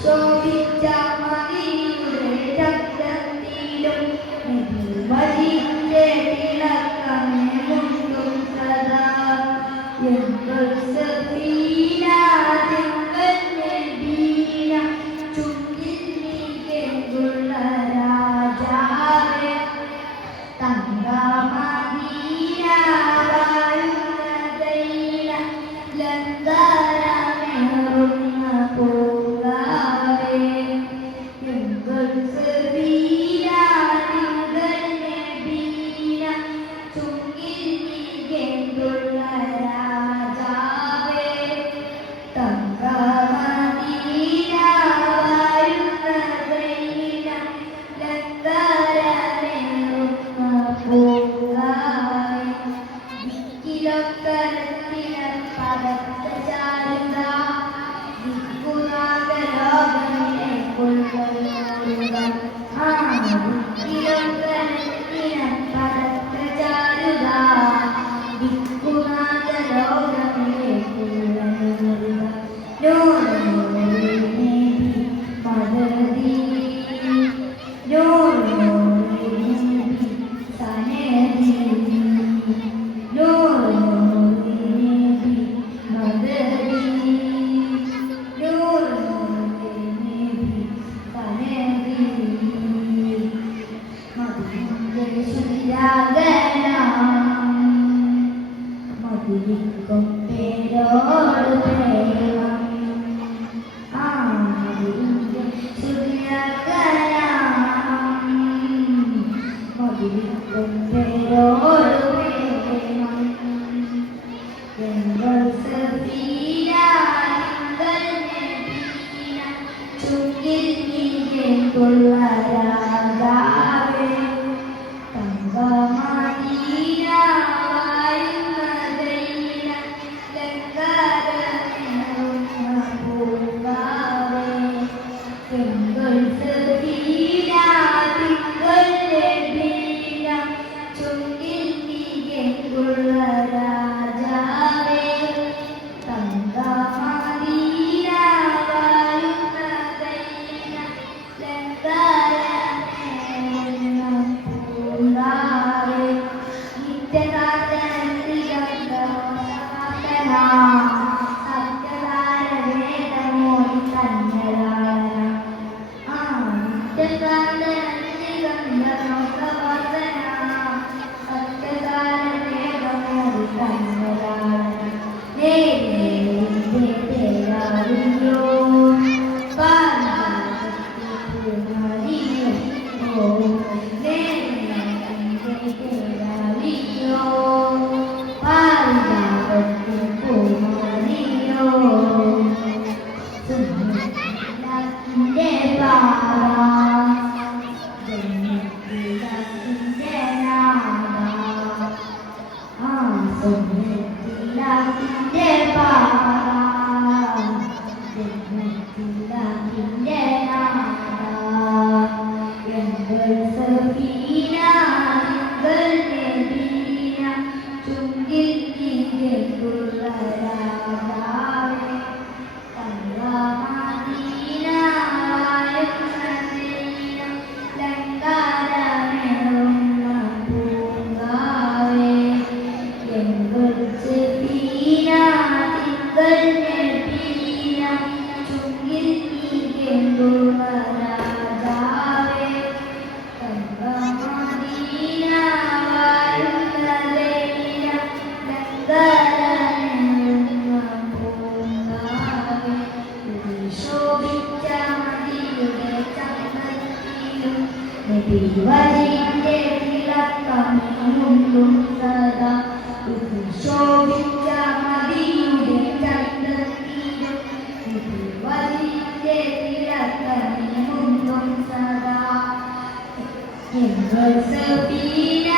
ശോഭിച്ച മതിയുടെ ശബ്ദത്തിലും വഴിന്റെ തിളക്കമേ മുണ്ടും സദാ സഫീന തിങ്കൾ നബീന ചുണ്ടിൽ നീങ്ങുള്ള രാജാവേ തങ്കമദീന വാഴുന്നതൈന ലങ്കാരമേറുന്ന പൂങ്കാവേ തിങ്കൾ സഫീന തിങ്കൾ നബീന ചുണ്ടിൽ നീങ്ങുള്ള രാജാവേ തങ്കമദീന വാഴുന്നതൈന ലങ്കാരമേറുന്ന പൂങ്കാവേ വിക്കിലൊക്കരത്തിന പദത്ത ചാരുക വിക്കുനാഗലോകനെ കൊള്ളുക വിക്കിലൊക്കരത്തിന പദത്ത ചാരുക വിക്കുനാഗലോകനെ കൊള്ളുക നൂറേ മദദി നൂറേ സനദി മതിരിക്കും പേരോട് പ്രേമം മതിരിക്കും പേരോട് പ്രേമം തിങ്കൾ സഫീന തിങ്കൾ നബീന ചുണ്ടിൽ നീങ്ങുള്ള രാജാവേ തങ്കമദീന വാഴുന്നതൈന ലങ്കാരമേറുന്ന പൂങ്കാവേ തിങ്കൾ സഫീന തിങ്കൾ നബീന ചുണ്ടിൽ നീങ്ങുള്ള രാജാവേ തങ്കമദീന വാഴുന്നതൈന ലങ്കാരമേറുന്ന പൂങ്കാവേ നിത്യകാന്തനാ സത്യകാരവേദമോടി കന്യകാരന നിത്യകാന്തനന്ദിഗന്ധനോകവർദ്ധന സത്യകാരവേദമോടി കന്യകാരന ദേവോ വഴിന്റെ തിളക്കമേറും സദാ ശോഭിച്ച മതിയുടെ ചന്ദ്രതീരം വഴിന്റെ തിളക്കമേറും സദാ സഫീന